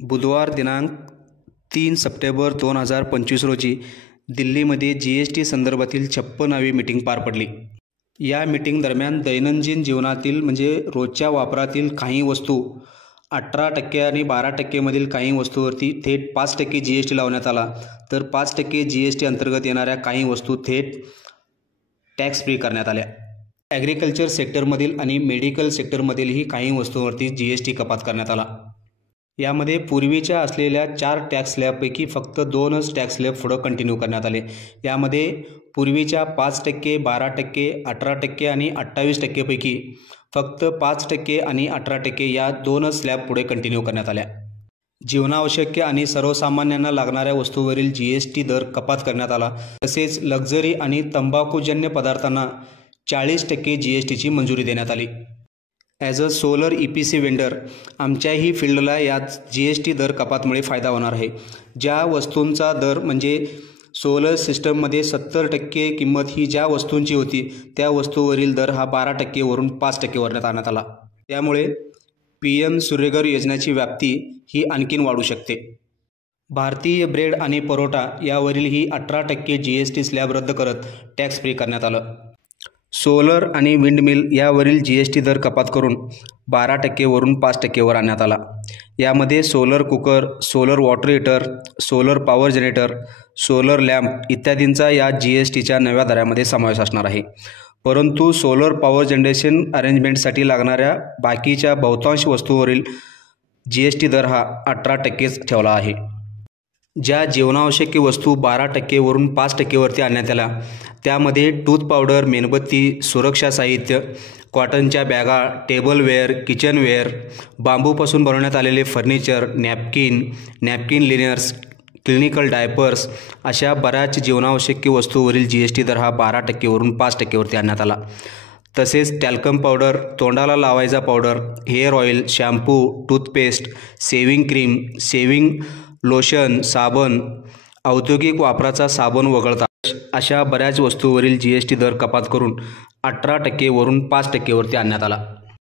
बुधवार दिनांक 3 सप्टेंबर 2025 रोजी दिल्लीमध्ये GST संदर्भातील 56वी मीटिंग पार पडली। या मीटिंग दरम्यान दैनंदिन जीवनातील म्हणजे रोजच्या वापरातील काही वस्तू 18% आणि 12% मधील काही वस्तूंवरती थेट 5% GST लावण्यात आला, तर 5% GST अंतर्गत येणाऱ्या काही वस्तू थेट टॅक्स फ्री करण्यात आल्या। ॲग्रिकल्चर सेक्टरमधील आणि मेडिकल सेक्टरमधीलही काही वस्तूंवरती GST कपात करण्यात आला। यामध्ये पूर्वीच्या असलेल्या 4 टॅक्स स्लॅबपैकी फक्त 2च टॅक्स स्लॅब पुढे कंटिन्यू करण्यात आले। यामध्ये पूर्वीच्या 5%, 12%, 18% आणि 28% पैकी फक्त 5% आणि 18% या 2च स्लॅब पुढे कंटिन्यू करण्यात आल्या। जीवनावश्यक आणि सर्वसामान्यांना लागणाऱ्या वस्तूंवरील GST दर कपात करण्यात आला। तसेच लक्झरी आणि तंबाखूजन्य पदार्थांना 40% GSTची मंजुरी देण्यात आली। As a solar EPC vendor आमच्याही फील्डला या GST दर कपातमुळे फायदा होणार आहे। ज्या वस्तूंचा दर म्हणजे सोलर सिस्टममध्ये 70% किंमत ही ज्या वस्तूंची होती त्या वस्तूवरील दर हा 12% वरून 5% करण्यात आणण्यात आला। त्यामुळे PM सूर्यघर योजनेची व्याप्ती ही आणखीन वाढू शकते। भारतीय ब्रेड आणि परोठा यावरील ही 18% GST स्लॅब रद्द करत टॅक्स फ्री करण्यात आलं। सोलर आणि विंडमिल यावरील GST दर कपात करून 12% वरून 5% वर आणण्यात आला। यामध्ये solar cooker, solar water heater, solar power generator, solar lamp इत्यादींचा या GSTच्या नव्या दरामध्ये समावेश असणार आहे। परंतु सोलर पॉवर जनरेशन अरेंजमेंटसाठी लागणाऱ्या बाकीच्या बहुतांश वस्तूंवरील GST दर हा 18%च ठेवला आहे। ज्या जीवनावश्यक वस्तू 12% वरून 5% वरती आणण्यात आल्या त्यामध्ये टूथ पावडर, मेणबत्ती, सुरक्षा साहित्य, कॉटनच्या बॅगा, टेबलवेअर, किचनवेअर, बांबूपासून बनवण्यात आलेले फर्निचर, नॅपकिन लिनर्स, क्लिनिकल डायपर्स अशा बऱ्याच जीवनावश्यक वस्तूंवरील GST दर हा 12% वरून 5% वरती आणण्यात आला। तसेच टॅल्कम पावडर, तोंडाला लावायचा powder, hair oil, shampoo, toothpaste, shaving cream, shaving lotion, साबण, औद्योगिक वापराचा साबण वगळता अशा बऱ्याच वस्तूंवरील GST दर कपात करून 18% वरून 5% वरती आणण्यात आला।